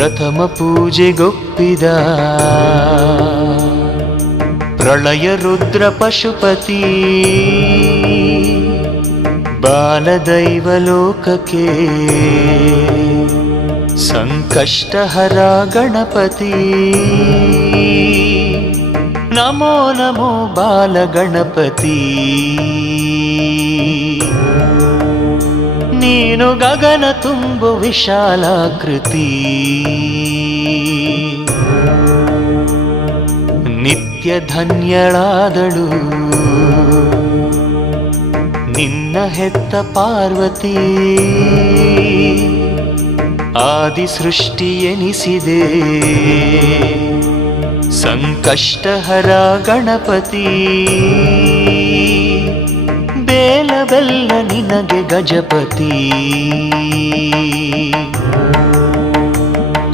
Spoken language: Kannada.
ಪ್ರಥಮ ಪೂಜೆಗೊಪ್ಪಿದ ಪ್ರಳಯ ರುದ್ರ ಪಶುಪತಿ ಬಾಲದೈವಲೋಕಕ್ಕೆ ಸಂಕಷ್ಟಹರ ಗಣಪತಿ ನಮೋ ನಮೋ ಬಾಲಗಣಪತಿ ನೀನು ಗಗನ ತುಂಬು ವಿಶಾಲಾಕೃತಿ ನಿತ್ಯ ಧನ್ಯಳಾದಳು ನಿನ್ನ ಹೆತ್ತ ಪಾರ್ವತಿ ಆದಿ ಸೃಷ್ಟಿ ಎನಿಸಿದೆ ಸಂಕಷ್ಟಹರ ಗಣಪತಿ ಬೇಲ ಬೆಲ್ಲ ನಿನಗೆ ಗಜಪತಿ